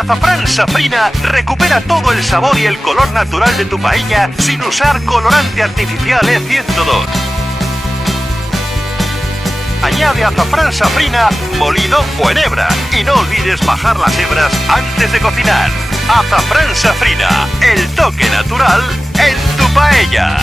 Azafrán Safrina recupera todo el sabor y el color natural de tu paella sin usar colorante artificial E102. Añade azafrán safrina molido o en hebra y no olvides bajar las hebras antes de cocinar. Azafrán Safrina, el toque natural en tu paella.